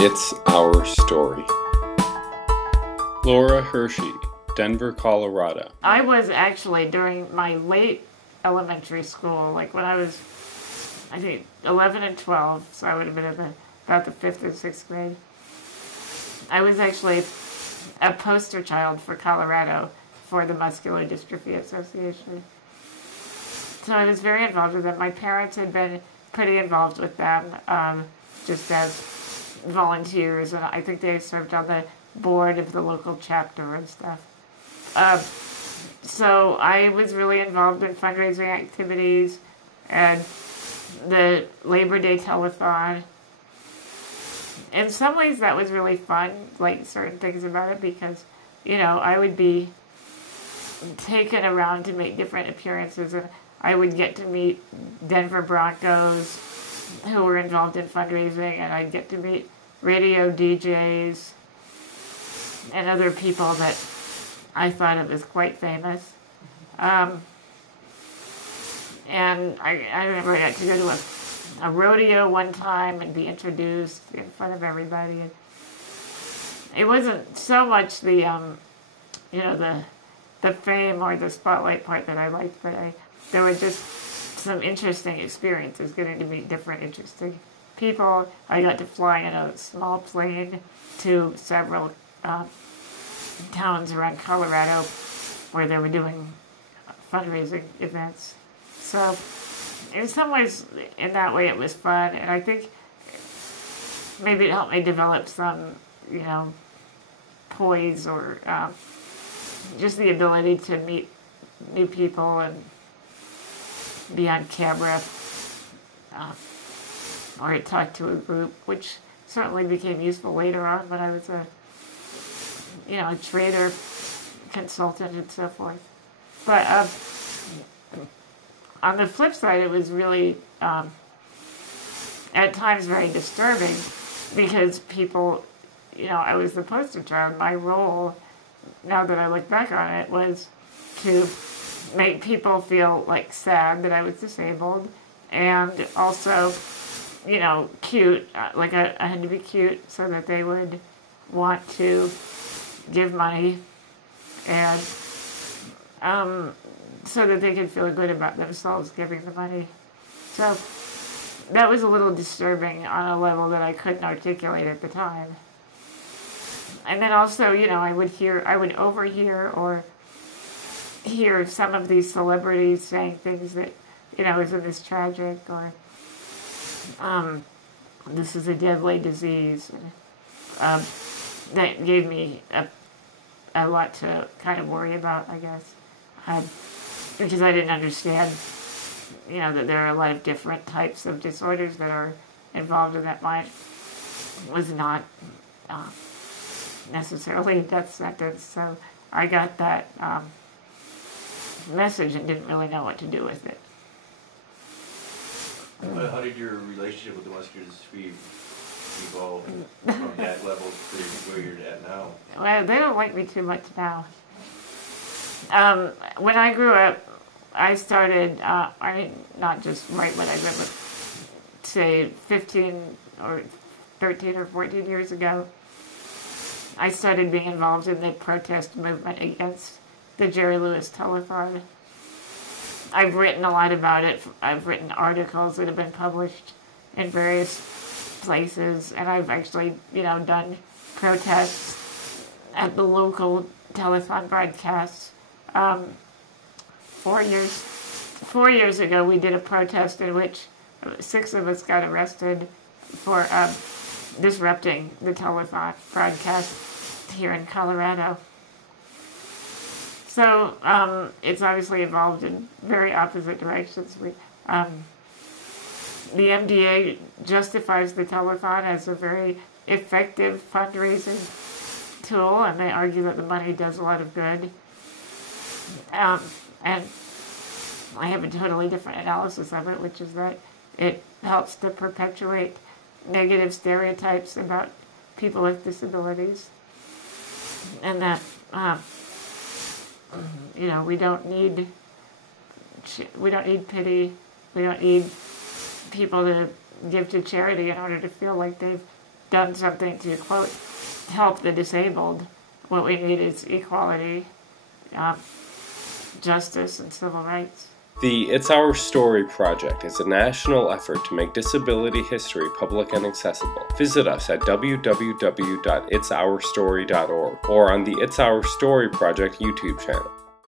It's Our Story. Laura Hershey, Denver, Colorado. I was actually, during my late elementary school, like when I was, I think, 11 and 12, so I would have been in about the 5th or 6th grade, I was actually a poster child for Colorado for the Muscular Dystrophy Association. So I was very involved with them. My parents had been pretty involved with them, just as volunteers, and I think they served on the board of the local chapter and stuff. So I was really involved in fundraising activities and the Labor Day telethon. In some ways that was really fun, like certain things about it, because, you know, I would be taken around to make different appearances, and I would get to meet Denver Broncos who were involved in fundraising, and I'd get to meet radio DJs and other people that I thought of as quite famous. And I remember I got to go to a rodeo one time and be introduced in front of everybody. And it wasn't so much the, you know, the fame or the spotlight part that I liked, but there were just some interesting experiences getting to meet different interesting people. I got to fly in a small plane to several towns around Colorado where they were doing fundraising events. So in some ways, in that way, it was fun, and I think maybe it helped me develop some, you know, poise or just the ability to meet new people and be on camera or talk to a group, which certainly became useful later on when I was a, you know, a trader, consultant, and so forth. But on the flip side, it was really, at times, very disturbing because people, you know, I was the poster child. My role, now that I look back on it, was to make people feel like sad that I was disabled, and also, you know, cute. Like I had to be cute so that they would want to give money, and so that they could feel good about themselves giving the money. So that was a little disturbing on a level that I couldn't articulate at the time. And then also, you know, I would overhear or hear some of these celebrities saying things that, you know, isn't this tragic, or this is a deadly disease. And, that gave me a lot to kind of worry about, I guess, because I didn't understand, you know, that there are a lot of different types of disorders that are involved in that. Mine was not necessarily a death sentence, so I got that message and didn't really know what to do with it. How did your relationship with the muscular dystrophy evolve from that level to where you're at now? Well, they don't like me too much now. When I grew up, I started, not just right when I grew up, but say 15 or 13 or 14 years ago, I started being involved in the protest movement against the Jerry Lewis telethon. I've written a lot about it. I've written articles that have been published in various places, and I've actually, you know, done protests at the local telethon broadcasts. 4 years ago, we did a protest in which 6 of us got arrested for disrupting the telethon broadcast here in Colorado. So it's obviously evolved in very opposite directions. The MDA justifies the telethon as a very effective fundraising tool, and they argue that the money does a lot of good. And I have a totally different analysis of it, which is that it helps to perpetuate negative stereotypes about people with disabilities, and that you know, we don't need pity. We don't need people to give to charity in order to feel like they've done something to, quote, help the disabled. What we need is equality, justice, and civil rights. The It's Our Story project is a national effort to make disability history public and accessible. Visit us at www.itsourstory.org or on the It's Our Story project YouTube channel.